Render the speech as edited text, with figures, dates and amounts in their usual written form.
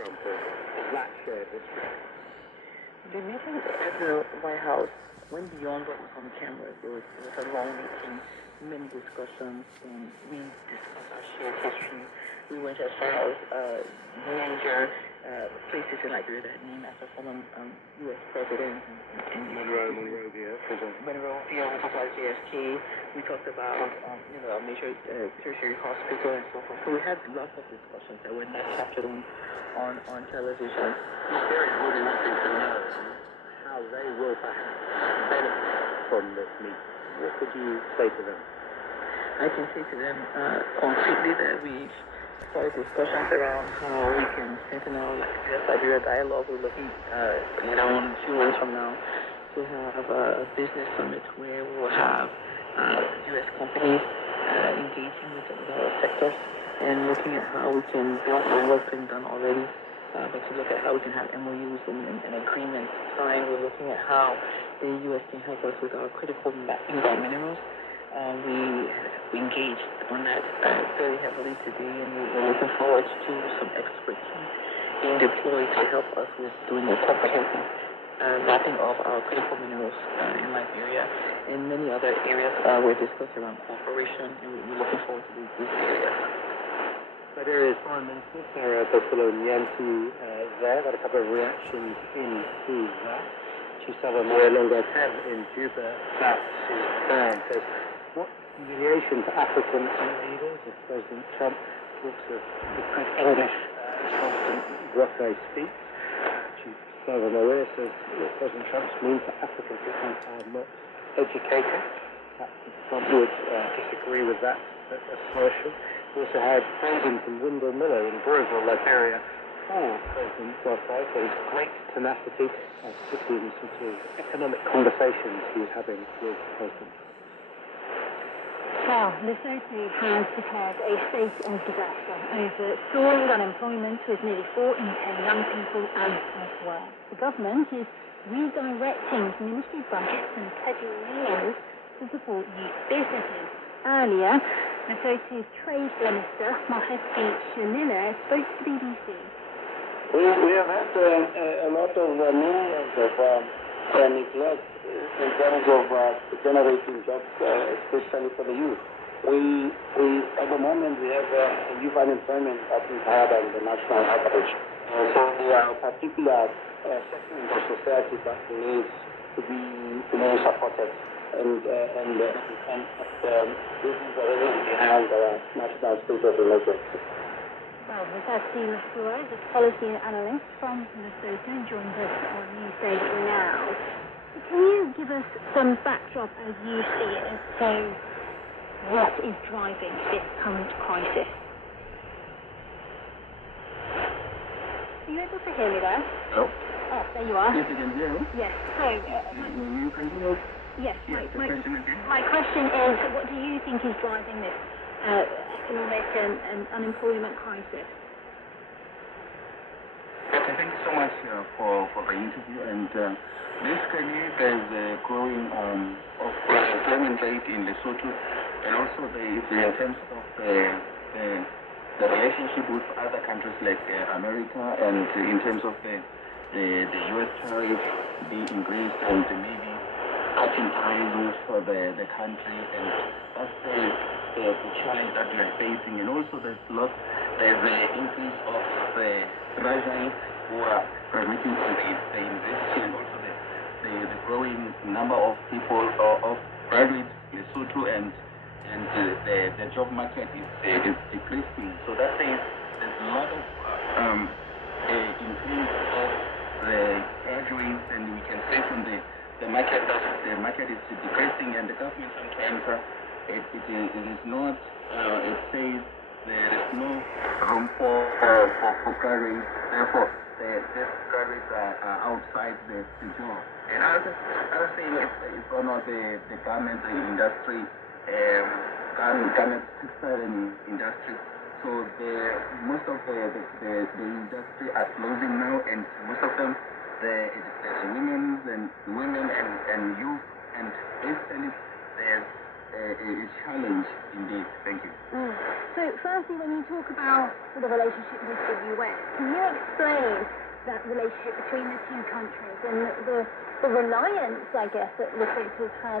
Trump, or is that shared history? The meeting at the White House went beyond what was on camera. It was a long meeting, many discussions, and we discussed our shared history. We went as far as major places in Liberia that named after former U.S. presidents. Monroe, yeah. Monroe, we talked about JFK. We talked about a major tertiary hospital and so forth. So we had lots of discussions that were not captured on television. It's very really wanting to know how they will perhaps benefit from this meeting. What could you say to them? I can say to them concretely that we've started discussions around how we can strengthen our US-Liberia dialogue. We're looking around 2 months from now to have a business summit where we'll have U.S. companies engaging with our sectors and looking at how we can build on what's been done already, but to look at how we can have MOUs and agreements signed. We're looking at how the U.S. can help us with our critical inbound minerals. We engaged on that very heavily today, and we're looking forward to some expertise being deployed to help us with doing a comprehensive mapping of our critical minerals in Liberia and many other areas we're discussing around cooperation, and we're looking forward to these areas. Liberia's Foreign Minister, Sarah Bosolon-Yantu, there. Got a couple of reactions into that. She saw a more longer term in Juba, South Sudan. Says, what humiliation to African leaders if President Trump talks of the good English President Grotto speaks. Sarah Maria says what President Trump means that African people are not educated. Trump would disagree with that assertion. We also had President from Wendell Miller in Breville, Liberia, for President Grotto for his great tenacity, particularly in sort of economic conversations he was having with President Trump. Well, Lesotho has declared a state of disaster over soaring unemployment with nearly 4 in 10 young people out of work. The government is redirecting ministry budgets and pledging millions to support youth businesses. Earlier, Lesotho's Trade Minister, Mahesi Shalila, spoke to the BBC. We have had a lot of millions of neglect in terms of generating jobs, especially for the youth. We at the moment we have youth unemployment that is higher than the national average. So there are particular segments of society that needs to be more supported, and this is the reason behind the national state of emergency. Well, Mahesi Shalila is a policy analyst from Lesotho and joins us on Newsday now. Can you give us some backdrop as you see it as to what is driving this current crisis? Are you able to hear me there? Hello? Oh, there you are. Yes, I can hear you. Yes, so... you can hear us? Yes, Yes, my question is, what do you think is driving this economic and unemployment crisis? Okay, thank you so much for the interview. And basically, there's a growing of employment rate in Lesotho, and also there is in terms of the relationship with other countries like America, and in terms of the U.S. tariff being increased and maybe cutting ties for the country, and that's the challenge that we are facing. And also there's the increase of the graduates who are graduating from the university, and also the growing number of people of graduates in Lesotho, and the job market is decreasing. So that means there's a lot of increase of the graduates, and we can say from the market that the market is decreasing, and the government sometimes it is not. It says there is no room for graduates. Therefore, the graduates are outside the job. And other thing is one of the garment industry, garment textile industry. So most of the industry are closing now, and most of them the women and youth, and basically there's a challenge indeed. Thank you. So firstly, when you talk about the relationship with the US, can you explain that relationship between the two countries and the reliance, I guess, that the States have had